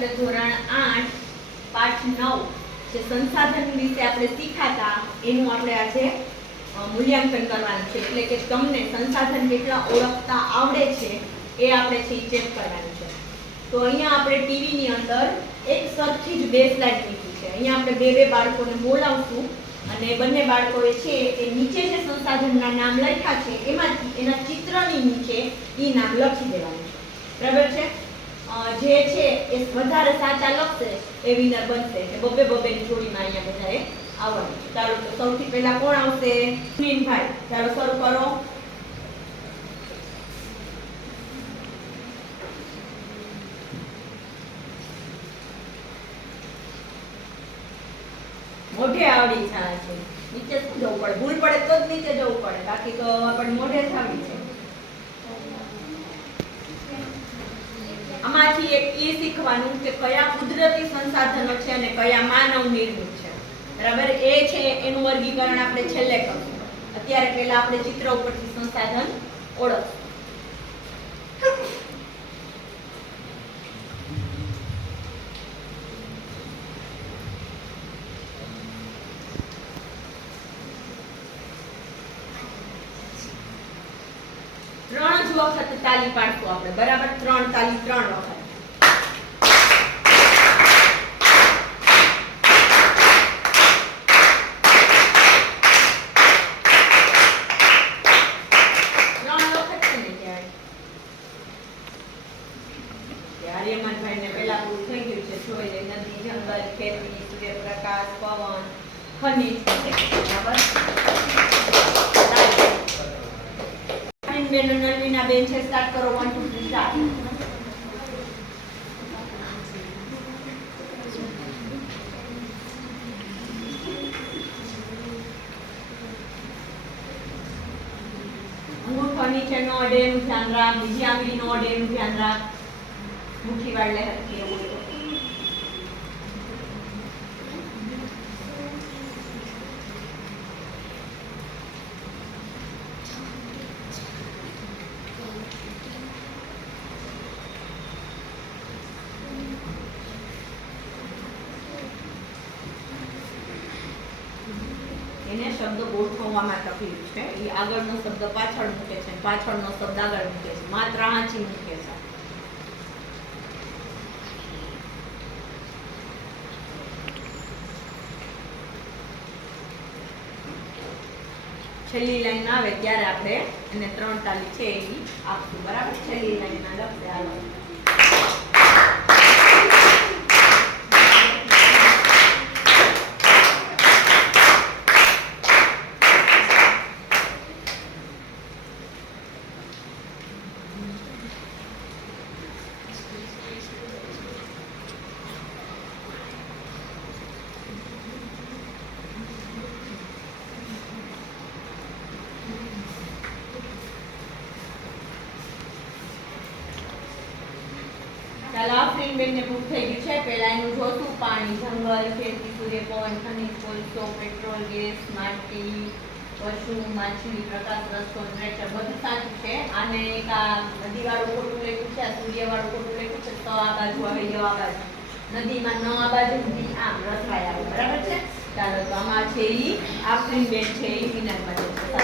આપણે ધોરણ 8 પાઠ 9 જે સંસાધન વિશે આપણે શીખાતા એનું આપણે આજે મૂલ્યાંકન કરવાનું છે, એટલે કે તમને સંસાધન કેટલા ઓળખતા આવડે છે એ આપણે છે ચેક કરવાનું છે. તો અહીંયા આપણે ટીવી ની અંદર એક સરખી જ બે સ્લાઇડ મૂકી છે. અહીંયા આપણે બે બાળકોને બોલાવશું અને બંને બાળકોએ છે એ નીચે જે સંસાધનના નામ લખ્યા છે એમાંથી એના ચિત્રની નીચે ઈ નામ લખી દેવાનું છે. બરાબર છે? જે છે એ વધારે સાચા લખશે એ વિનર બનશે. બબે ની જોડીમાં અહીંયા બધાએ આવવાનું છે. ચાલો તો સૌથી પહેલા કોણ આવશે? સુનિલભાઈ, ચાલો શરૂ કરો. મોઢે આવડી જાય છે, નીચે શું જવું પડે? ભૂલ પડે તો જ નીચે જવું પડે, બાકી તો આપણે મોઢે જ આવડી છે. આમાંથી એક એ શીખવાનું કે કયા કુદરતી સંસાધનો છે અને કયા માનવ નિર્મિત છે. બરાબર? એ છે એનું વર્ગીકરણ આપણે છેલ્લે કરશું. અત્યારે પહેલા આપણે ચિત્ર ઉપરથી સંસાધન ઓળખશું. ત્રણ જ વખત તાલી પાડશું આપણે. બરાબર? 3 તાલી 3 વખત. આર્યમાનભાઈ ને પેલા પૂરું થઈ ગયું છે. જોઈ લે, નદી, જંગલ, ખેતી, સૂર્યપ્રકાશ, પવન, ખનિજ. બરાબર? બેન નરવીના બેન છે, સ્ટાર્ટ કરો. 1 2 3 સ્ટાર્ટ. અંગૂઠો નીચે નો અડે એનું ધ્યાન રાખ. બીજી આંગળી નો અડે એનું ધ્યાન રાખ. મુઠ્ઠી વાળ લે હરખી એવું. એને શબ્દ ગોઠવવામાં તકલીફ છે. એ આગળનો શબ્દ પાછળ મૂકે છે, પાછળનો શબ્દ આગળ મૂકે છે, માત્ર આંચી મૂકે છે. છેલ્લી લાઈન આવે ત્યારે આપણે એને 3 તાલી છે એ આપશું. બરાબર? છેલ્લી લાઈનમાં લખશે. હાલો. ચાલો, આફરીન બેન ને પૂરું થઈ ગયું છે. પહેલા એનું જોશું. પાણી, જંગલ, ખેતી, સૂર્ય, પવન, ખનિજ, કોલસો, પેટ્રોલ, ગેસ, માટી, પશુ, માછલી, પ્રકાશ, રસ્તો, નેચર બધું સાચું છે. આને એક આ નદી વાળું ખોટું લખ્યું છે, આ સૂર્ય વાળું ખોટું લખ્યું છે. તો આ બાજુ આવે, ય આ બાજુ. નદીમાં ન આ બાજુ, આમ રસવાય આવે. બરાબર છે? ચાલો તો આમાં છે ઈ આફરીન બેન છે ઈ વિનર બને છે.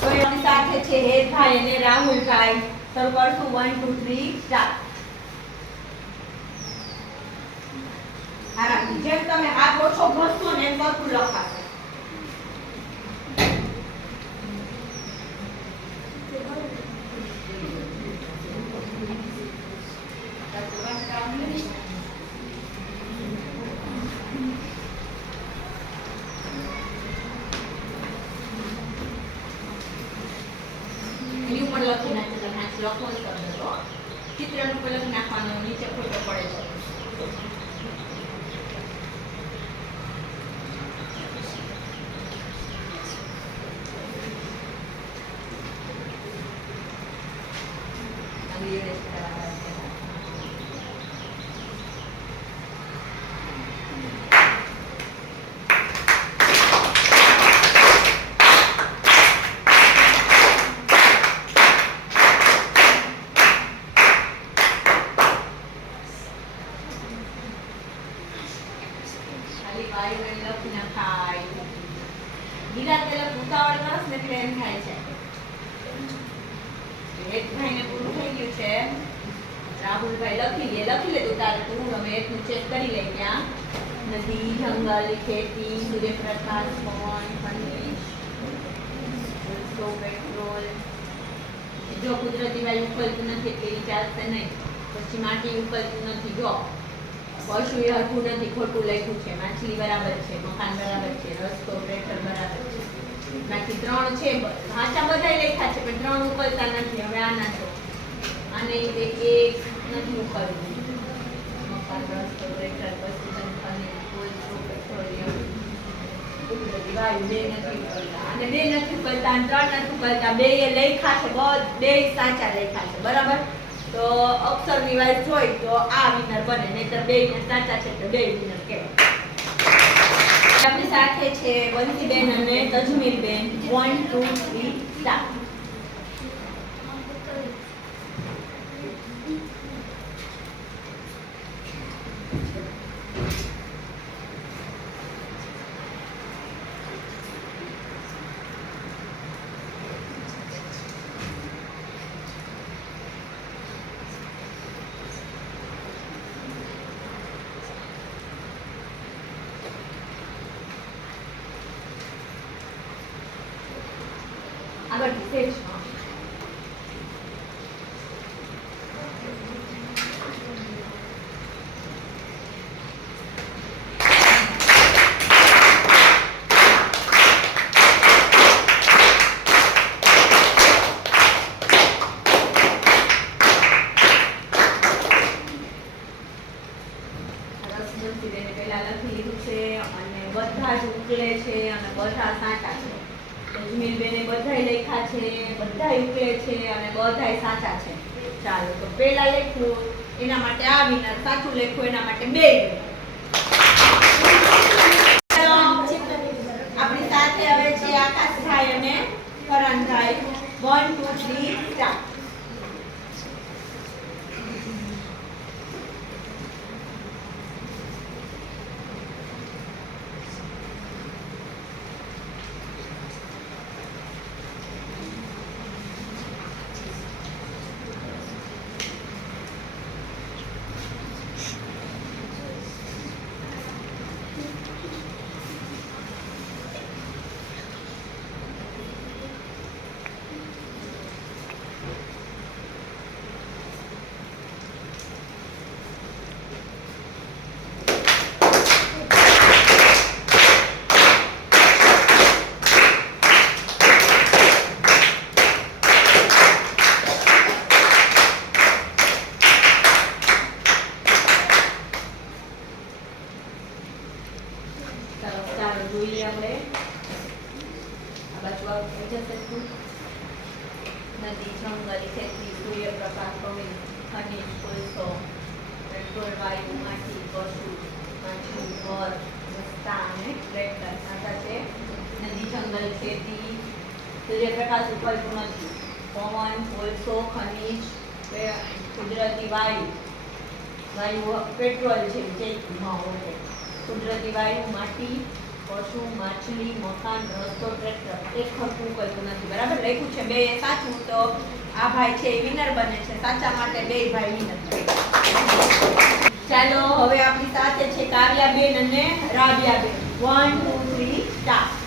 તો એની સાથે છે હેતભાઈ અને રાહુલભાઈ. શરૂ કરશું. 1 2 3 સ્ટાર્ટ. આરામથી જેમ તમે હાથ ઓછો ઘસશો ને એમ સરખું લખાશે. એની ઉપર લખી નાખજો. લખો જ કરી દેજો. ચિત્રનું ઉપર લખી નાખવાનું, નીચે ફોટો પડે છે. વાયુ એને લખી નખાય. વિરાટ પેલા ઉતાવળ કરસ ને એટલે એમ થાય છે હેતભાઈને પૂરું થઈ ગયું છે. રાહુલભાઈ લખી લે તું તારે તું ગમે એટલું ચેક કરી લે. ત્યાં નદી, જંગલ, ખેતી, સૂર્યપ્રકાશ, પવન, ખનિજ, પેટ્રોલ. જો કુદરતી વાયુ ઉકળતું નથી એટલે એ ચાલશે નહીં. પછી માટી ઉકળતું નથી. જો પશુ એ હરખું નથી, ખોટું લખ્યું છે. માછલી બરાબર છે, મકાન બરાબર છે, રસ્તો, ટ્રેક્ટર બરાબર છે. બાકી 3 છે સાચા બધા લખ્યા છે પણ 3 ઉકળતા નથી. હવે આના જો આને એક નથી ઉકળતું. મકાન, રસ્તો, ટ્રેક્ટર, પશુધન, ખનિજ, કોલસો, પેટ્રોલિયમ, કુદરતી વાયુ 2 નથી ઉકળતા. અને 2 નથી ઉકળતા અને 3 નથી ઉકળતા. 2 એ લખ્યા છે, બે સાચા લખ્યા છે. બરાબર? તો અક્ષરની વાઇઝ હોય તો આ વિનર બને, નહીતર 2 સાચા છે તો 2 વિનર કહેવાય. આપણી સાથે છે બંસીબેન અને તજમીરબેન. 1 2 3 સ્ટાર્ટ. આગળ સ્ટેજ પેલા લખી લીધું છે અને બધા જ ઉકળે છે અને બધા સાચા છે. તજમીરબેને બધાય લખ્યા છે, બધાય ઉકળે છે અને બધાય સાચા છે. ચાલો તો પેલા લખ્યું એના માટે આ વિનર, સાચું લખ્યું એના માટે 2 વિનર. આપણી સાથે હવે છે આકાશભાઈ અને કરણભાઈ. 1 2 3 સ્ટાર્ટ. જોઈએ આપણે આ બાજુ આવી જશે. નદી, જંગલ, ખેતી, સૂર્યપ્રકાશ, પવન, ખનિજ, કોલસો, પેટ્રોલ, વાયુ, માટી, પશુ, માછલી, ઘર, રસ્તા અને ટ્રેક્ટર. સાચા છે. નદી, જંગલ, ખેતી, સૂર્યપ્રકાશ ઉકળતું નથી. પવન, કોલસો, ખનિજ, કુદરતી વાયુ, પેટ્રોલ છે જે કુદરતી વાયુ, માટી, પશુ, માછલી, મકાન, રસ્તો, ટ્રેક્ટર. એક ખરખું ઉકળતું નથી. બરાબર લખ્યું છે. 2 એ સાચું તો આ ભાઈ છે એ વિનર બને છે. સાચા માટે 2 ભાઈ વિનર. ચાલો હવે આપણી સાથે છે કાવ્યાબેન અને રાવ્યાબેન. 1 2 3 સ્ટાર્ટ.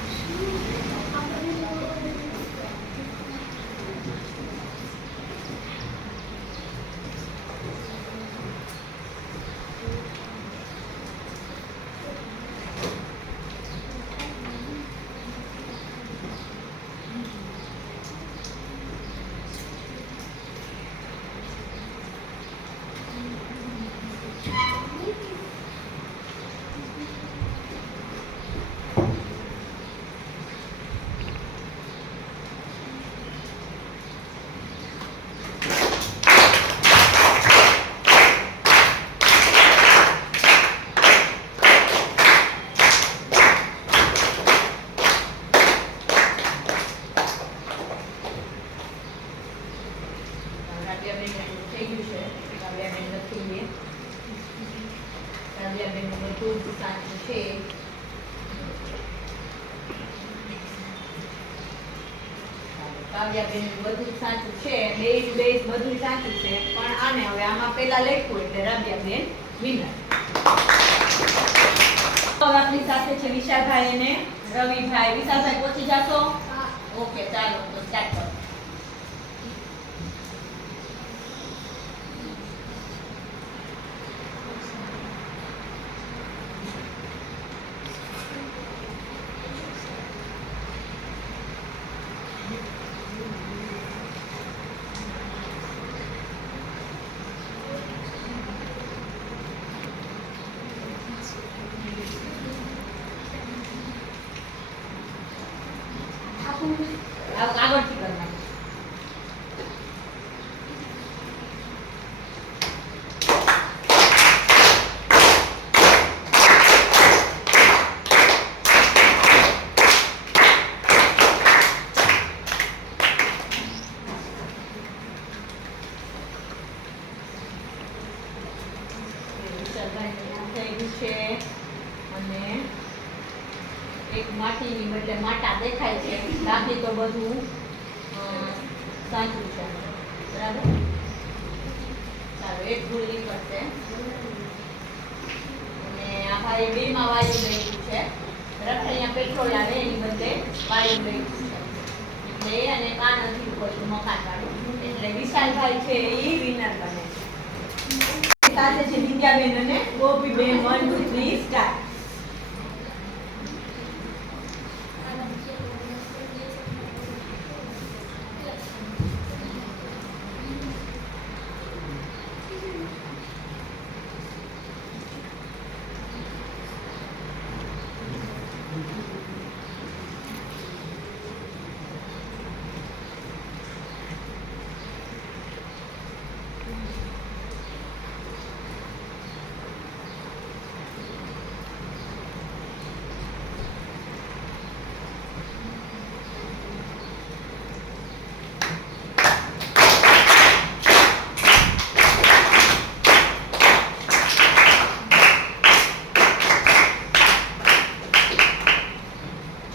કાવ્યાબેન બધું જ સાચું છે. રાબિયાબેન બધું સાચું છે, બે બધું સાચું છે, પણ આને હવે આમાં પહેલા લખ્યું એટલે રાબિયાબેન વિનર. તો આપણી સાથે છે વિશાલભાઈ અને રવિભાઈ. વિશાલભાઈ પહોંચી જાશો? ઓકે, ચાલો તો સ્ટાર્ટ કરો. આગળથી કરવાનું. છે અને એક માટીની બદલે માટા દેખાય છે, બાકી તો બધું સાચું છે. બરાબર, ચાલો એક ભૂલ નીકળશે. અને આ ભાઈ બે માં વાયુ લખ્યું છે. બરાબર, અહીંયા પેટ્રોલ આવે એની બદલે વાયુ લખ્યું છે, એટલે અને કાન નથી પડતું મકાન વાળું, એટલે વિશાલભાઈ છે એ વિનર બને છે. સાથે છે વિદ્યાબેન અને ગોપીબેન. 1 2 3 સ્ટાર્ટ.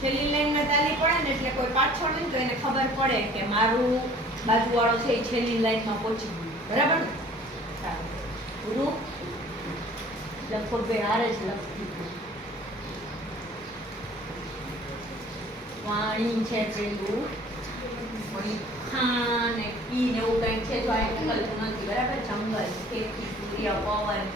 છેલ્લી લાઈનમાં તાલી પડે ને એટલે કોઈ પાછળ નહીં તો એને ખબર પડે કે મારું બાજુવાળો છે એ છેલ્લી લાઈનમાં પહોંચી ગયું. બરાબર ને? સારું, પૂરું. લગભગ બે હારે જ લખી. પાણી છે પેલું, ખાન ને પી ને એવું કંઈક છે તો આ નીકળતું નથી. બરાબર, જંગલ, ખેતી, સૂર્ય, પવન,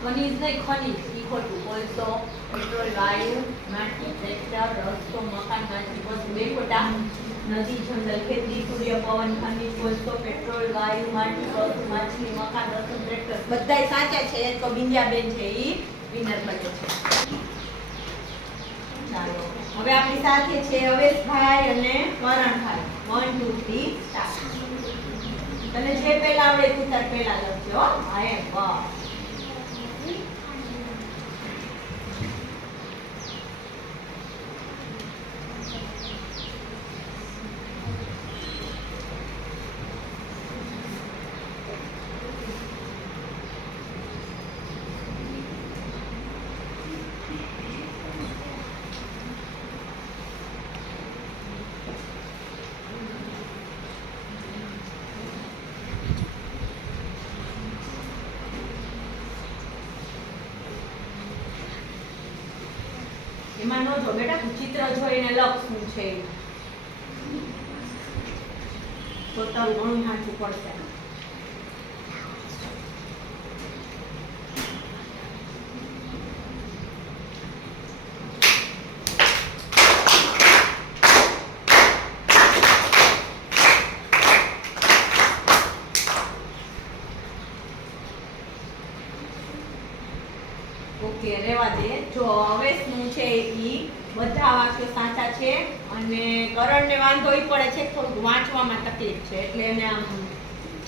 ખનીજ નહીં ખનીજ ઈ ખોટું. કોલસો, પેટ્રોલ, વાયુ, માટી, ટ્રેક્ટર, રસ્તો, મકાન, માટી, બધું બે ખોટા. નદી, જંગલ, ખેતી, સૂર્ય, પવન, ખનીજ, કોલસો, પેટ્રોલ, વાયુ, માટી, પશુ, માછલી, મકાન, રસ્તો, ટ્રેક્ટર બધાય સાચા છે. તો બિંદ્યાબેન છે ઈ વિનર બને છે. ચાલો હવે આપણી સાથે છે અવેશભાઈ અને કરણભાઈ. 1 2 3 સ્ટાર્ટ. તને જે પહેલા આવડે તું તાર પહેલા લખજો. હા એમ, વાહ. એમાં નો જો બેટા, ચિત્ર જોઈને લખ શું છે તો તારું ઘણું સાચું પડશે. ઓકે, રેવા દે. જો અવેશનું છે ઈ બધા વાક્યો સાચા છે અને કરણને વાંધો ઈ પડે છે થોડુંક વાંચવામાં તકલીફ છે, એટલે એને આમ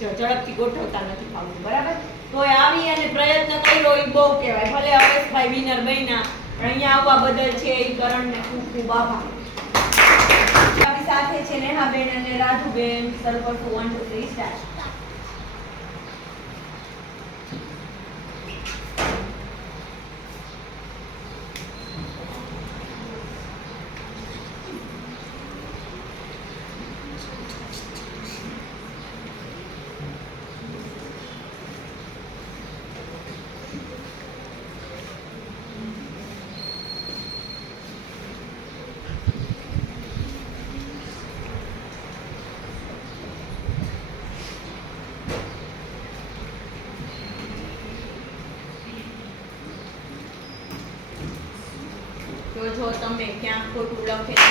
ઝડપથી ગોઠવતા નથી ફાવતું. બરાબર, તોય આવી અને પ્રયત્ન કર્યો ઈ બહુ કહેવાય. ભલે અવેશભાઈ વિનર બન્યા, પણ અહીંયા આવવા બદલ છે ઈ કરણને ખૂબ ખૂબ આભાર. આપણી સાથે છે નેહાબેન અને રાધુબેન. શરૂ કરશું. 1 2 3 સ્ટાર્ટ. જો તમે ક્યાં ખોટું લખે છે.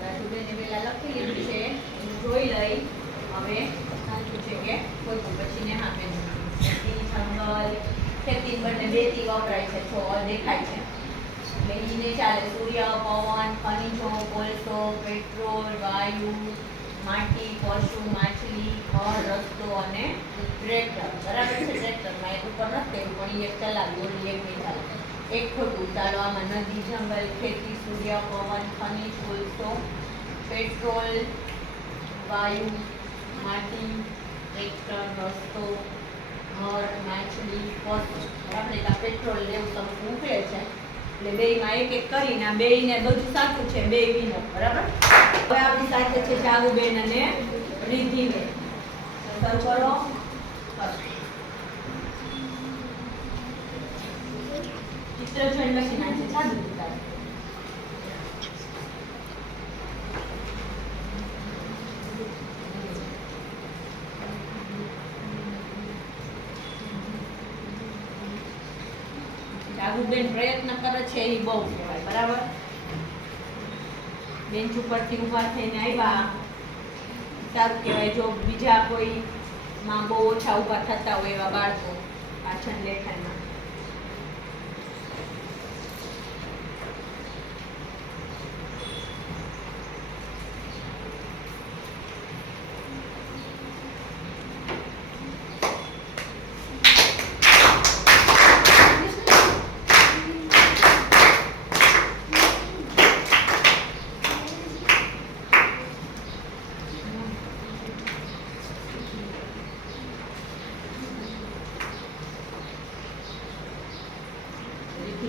રાજુબેને પેલા લખી લીધું છે, એનું જોઈ લઈ. હવે સાચું છે કે ખોટું, પછી ને હા બેન જંગલ ખેતી બંને બેથી વપરાય છે, છો દેખાય છે એટલે ઈને ચાલે. સૂર્ય, પવન, ખનિજો, કોલસો, પેટ્રોલ, વાયુ, માટી, પશુ, માછલી, ઘર, રસ્તો અને ટ્રેક્ટર. બરાબર છે. ટ્રેક્ટરમાં એક ઉપર નથી પણ એ એક ચલાવ્યું, ઓલી એક નહીં ચાલે. એક ખોટું. ચાલો આમાં નદી, જંગલ, ખેતી, સૂર્ય, પવન, ખનિજ, કોલસો, પેટ્રોલ, વાયુ, માટી, ટ્રેક્ટર, રસ્તો, ઘર, માછલી, પશુ. બરાબર. એટલે પેટ્રોલ લેવું તમે ઉકેલ છે એટલે બેયમાં એક એક કરીને આ બેયને બધું સાચું છે, બે વિનર. બરાબર. હવે આપણી સાથે છે જાગુબેન અને રિદ્ધિબેન. શરૂ કરો. ચિત્ર જોઈને લખી નાખે જાદુ. જાગુબેન પ્રયત્ન કરે છે એ બહુ કહેવાય. બરાબર. બેન્ચ ઉપરથી ઊભા થઈને આવ્યા, સારું કહેવાય. જો બીજા કોઈ માં બહુ ઓછા ઊભા થતા હોય એવા બાળકો પાછળ લેખનમાં.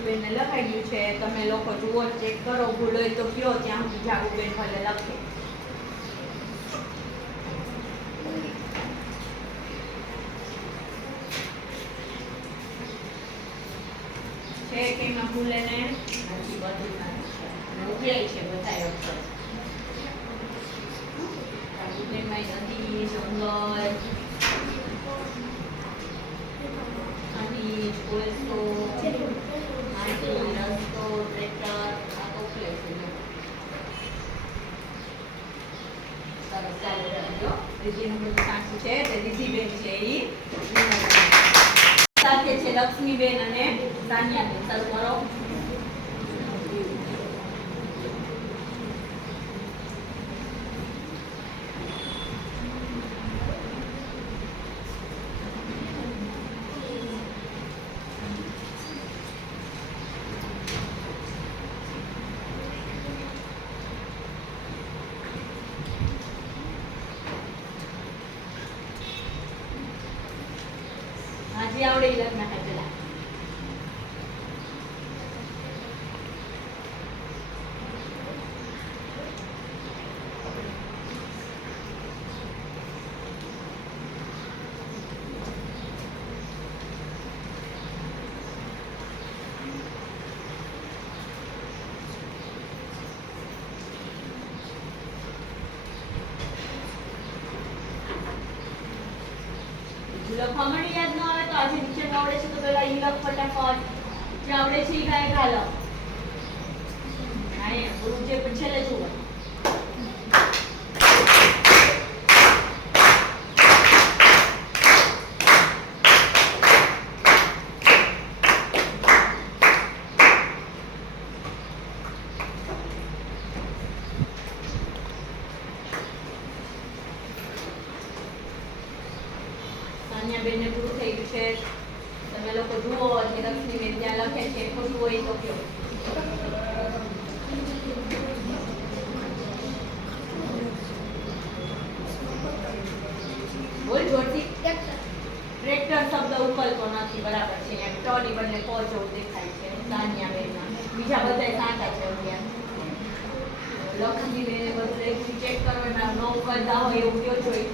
બેનને લખાઈ ગયું છે, તમે લોકો જુઓ, ચેક કરો, ભૂલ હોય તો કયો, ત્યાં સુધી જાગુબેન ભલે લખે. છે કે એમાં ભૂલે ને નથી, બધું ઉકેલ છે બધા અક્ષર. જાગુબેનમાં નદી, જંગલ, ખનીજ, કોલસો, રસ્તો, ટ્રેક્ટર, આ તો ઉકેલ છે. સરસ. ચાલો જો રીધિનું બધું સાચું છે. તે રીધિબેન છે એ સાથે છે લક્ષ્મીબેન અને સાનિયાબેન. શરૂ કરો. હાજી આવડે એ લગ્ન થાય પેલા. લખમણી યાદ ન આવે તો આજે નીચે આવડે છે તો પેલા ઈ લખ ફટાફટ. જે આવડે છે ઈ કાંઈ ઘાલો. અહીંયા ગુરુ જે છેલ્લે જુઓ. બેનને પૂરું થઈ ગયું છે. તમે લોકો જુઓ જે લક્ષ્મીબેન ત્યાં લખે છે ખોટું હોય તો કયો. બોલ જોરથી. ટ્રેક્ટર શબ્દ ઉકલતો નથી. બરાબર છે. એમ ટની બદલે પ જેવું દેખાય છે સાનિયાબેનમાં. બીજા બધા સાચા છે. લક્ષ્મીબેને બધું લખ્યું ચેક કરો. એમાં ન ઉકલતા હોય એવું કયો જોઈ.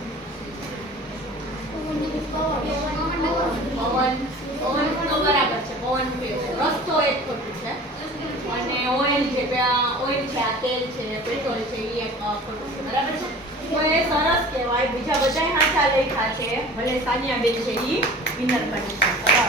પવન તો બરાબર છે. પવન રસ્તો એક ખોટું છે અને ઓએ ઓઇલ છે ઓઇલ છે, આ તેલ છે, પેટ્રોલ છે, એ એક ખોટું છે, બરાબર છે? તો એ સરસ કહેવાય. બીજા બધાય હાચા લખ્યા છે, ભલે સાનિયાબેન છે ઈ વિનર બની છે. બરાબર.